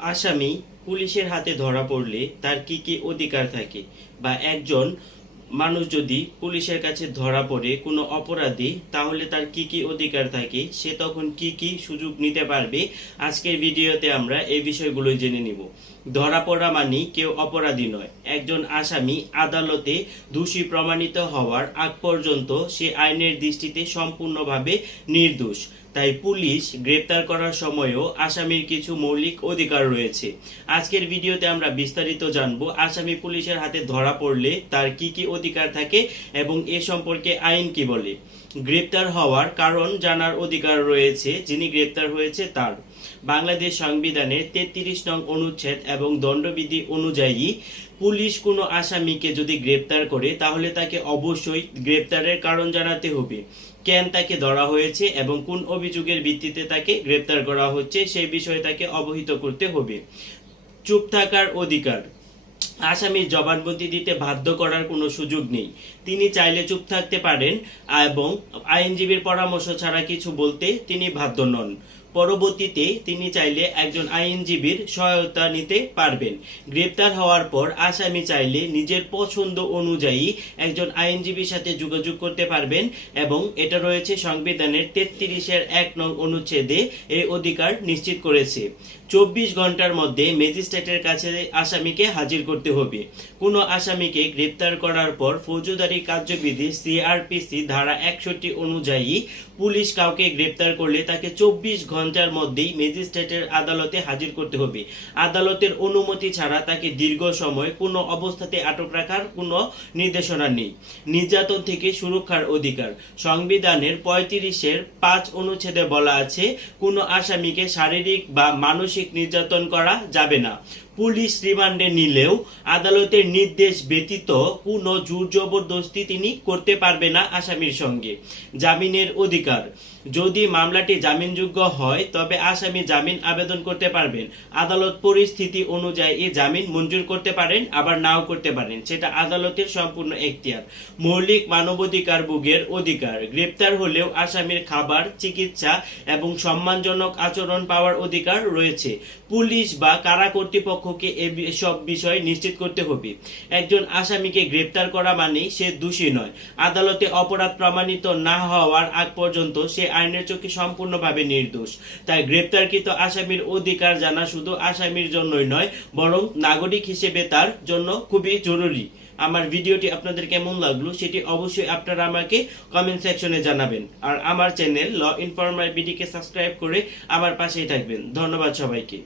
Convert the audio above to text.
আসামি পুলিশের হাতে ধরা পড়লে তার কি কি অধিকার থাকে, বা একজন মানুষ যদি পুলিশের কাছে ধরা পড়ে কোনো অপরাধী, তাহলে তার কি কি অধিকার থাকে, সে তখন কি কি সুযোগ নিতে পারবে। আজকের ভিডিওতে আমরা এই বিষয়গুলো জেনে নিব। ধরা পড়া মানে কেউ অপরাধী নয়। একজন আসামি আদালতে দোষী প্রমাণিত হওয়ার আগ পর্যন্ত সে আইনের দৃষ্টিতে সম্পূর্ণভাবে নির্দোষ। তাই পুলিশ গ্রেপ্তার করার সময়ও আসামির কিছু মৌলিক অধিকার রয়েছে। আজকের ভিডিওতে আমরা বিস্তারিত জানব আসামি পুলিশের হাতে ধরা পড়লে তার কি কি অধিকার থাকে এবং এ সম্পর্কে আইন কি বলে। গ্রেপ্তার হওয়ার কারণ জানার অধিকার রয়েছে যিনি গ্রেপ্তার হয়েছে তার। বাংলাদেশ সংবিধানের 33 নং অনুচ্ছেদ এবং দণ্ডবিধি অনুযায়ী পুলিশ কোনো আসামিকে যদি গ্রেপ্তার করে তাহলে তাকে অবশ্যই গ্রেপ্তারের কারণ জানাতে হবে। কেন তাকে ধরা হয়েছে এবং কোন অভিযোগের ভিত্তিতে তাকে গ্রেপ্তার করা হচ্ছে সেই বিষয়ে তাকে অবহিত করতে হবে। চুপ থাকার অধিকার। আসামির জবানবন্দি দিতে বাধ্য করার কোনো সুযোগ নেই। তিনি চাইলে চুপ থাকতে পারেন এবং আইনজীবীর পরামর্শ ছাড়া কিছু বলতে তিনি বাধ্য নন। পরবর্তীতে তিনি চাইলে একজন আইনজীবীর সহায়তা নিতে পারবেন। গ্রেপ্তার হওয়ার পর আসামি চাইলে নিজের পছন্দ অনুযায়ী একজন আইনজীবীর সাথে যোগাযোগ করতে পারবেন এবং এটা রয়েছে সংবিধানের 33-1 নং অনুচ্ছেদে এই অধিকার নিশ্চিত করেছে। 24 ঘন্টার মধ্যে ম্যাজিস্ট্রেটের কাছে আসামিকে হাজির করতে হবে। কোনো আসামিকে গ্রেপ্তার করার পর ফৌজদারি কার্যবিধি সিআরপিসি ধারা 61 অনুযায়ী পুলিশ কাউকে গ্রেপ্তার করলে তাকে 24 ঘন্টার মধ্যেই ম্যাজিস্ট্রেটের আদালতে হাজির করতে হবে। আদালতের অনুমতি ছাড়া তাকে দীর্ঘ সময় কোনো অবস্থাতে আটক রাখার কোনো নির্দেশনা নেই। নির্যাতন থেকে সুরক্ষার অধিকার। সংবিধানের 35-5 অনুচ্ছেদে বলা আছে কোনো আসামিকে শারীরিক বা মানসিক নির্যাতন করা যাবে না। পুলিশ রিমান্ডে নিলেও আদালতের নির্দেশ ব্যতীত কোনো জোর জবরদস্তি তিনি করতে পারবে না আসামির সঙ্গে। জামিনের অধিকার। যদি মামলাটি জামিনযোগ্য হয় তবে আসামি জামিন আবেদন করতে পারবেন। আদালত পরিস্থিতি অনুযায়ী এই জামিন মঞ্জুর করতে পারেন, আবার নাও করতে পারেন, সেটা আদালতের সম্পূর্ণ এখতিয়ার। মৌলিক মানবাধিকার ভোগের অধিকার। গ্রেপ্তার হলেও আসামির খাবার, চিকিৎসা এবং সম্মানজনক আচরণ পাওয়ার অধিকার রয়েছে। পুলিশ বা কারা কর্তৃপক্ষকে এসব বিষয় নিশ্চিত করতে হবে। একজন আসামিকে গ্রেপ্তার করা মানেই সে দোষী নয়। আদালতে অপরাধ প্রমাণিত না হওয়ার আগ পর্যন্ত সে আইনের চোখে সম্পূর্ণভাবে নির্দোষ। তাই গ্রেপ্তারকৃত আসামির অধিকার জানা শুধু আসামির জন্যই নয়, বরং নাগরিক হিসেবে তার জন্য খুবই জরুরি। আমার ভিডিওটি আপনাদের কেমন লাগলো সেটি অবশ্যই আপনারা আমাকে কমেন্ট সেকশনে জানাবেন। আর আমার চ্যানেল ল ইনফরমার বিডিকে সাবস্ক্রাইব করে আমার পাশেই থাকবেন। ধন্যবাদ সবাইকে।